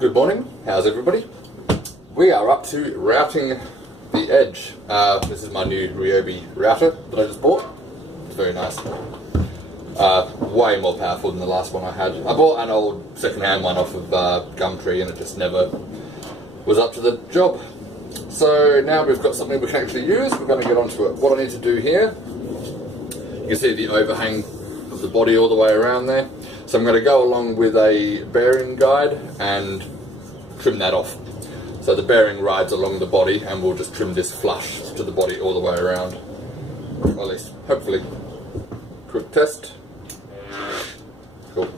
Good morning, how's everybody? We are up to routing the edge. This is my new Ryobi router that I just bought. It's very nice. Way more powerful than the last one I had. I bought an old second-hand one off of Gumtree and it just never was up to the job. So now we've got something we can actually use. We're going to get onto it. What I need to do here, you can see the overhang of the body all the way around there. So I'm going to go along with a bearing guide and trim that off. So the bearing rides along the body and we'll just trim this flush to the body all the way around. Or at least, hopefully. Quick test. Cool.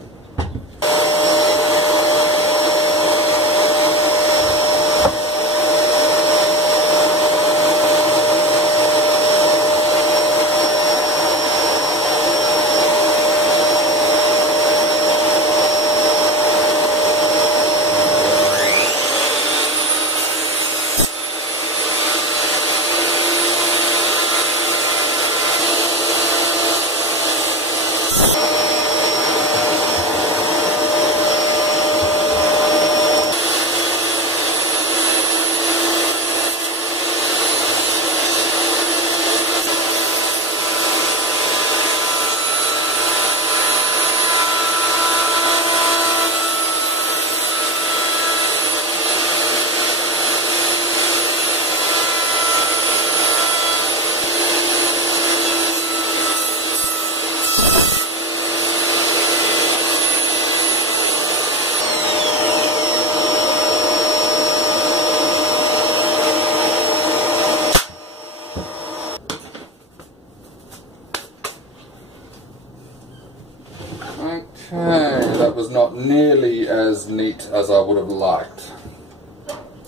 Okay, that was not nearly as neat as I would have liked.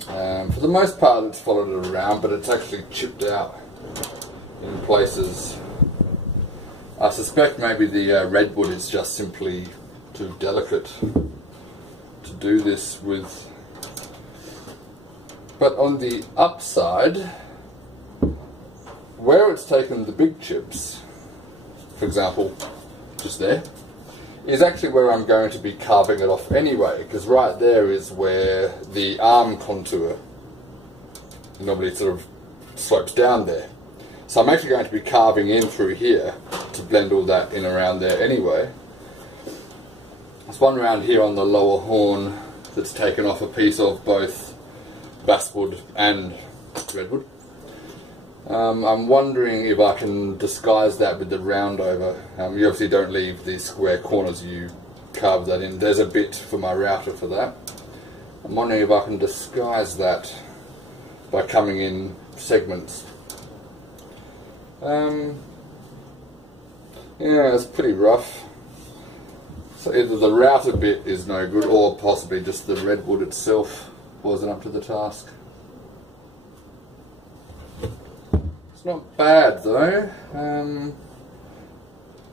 For the most part it's followed it around, but it's actually chipped out in places. I suspect maybe the redwood is just simply too delicate to do this with. But on the upside, where it's taken the big chips, for example, just there, is actually where I'm going to be carving it off anyway, because right there is where the arm contour normally sort of slopes down there. So I'm actually going to be carving in through here to blend all that in around there anyway. There's one around here on the lower horn that's taken off a piece of both basswood and redwood. I'm wondering if I can disguise that with the round over. You obviously don't leave these square corners, you carve that in. There's a bit for my router for that. I'm wondering if I can disguise that by coming in segments. Yeah, it's pretty rough. So either the router bit is no good or possibly just the redwood itself wasn't up to the task. Not bad though.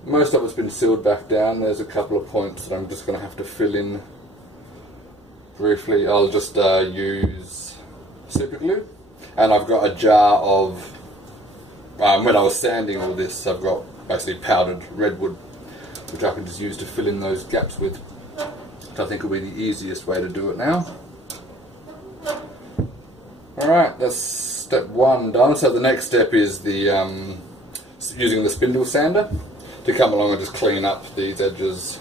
Most of it's been sealed back down. There's a couple of points that I'm just going to have to fill in briefly. I'll just use super glue, and I've got a jar of, when I was sanding all this, I've got basically powdered redwood, which I can just use to fill in those gaps with, which I think will be the easiest way to do it now. Alright, that's step one done. So the next step is the using the spindle sander to come along and just clean up these edges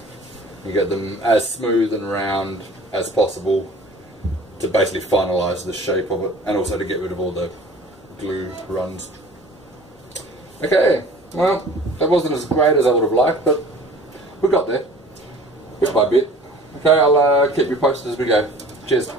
and get them as smooth and round as possible to basically finalise the shape of it, and also to get rid of all the glue runs. Okay, well, that wasn't as great as I would have liked, but we got there, bit by bit. Okay, I'll keep you posted as we go. Cheers.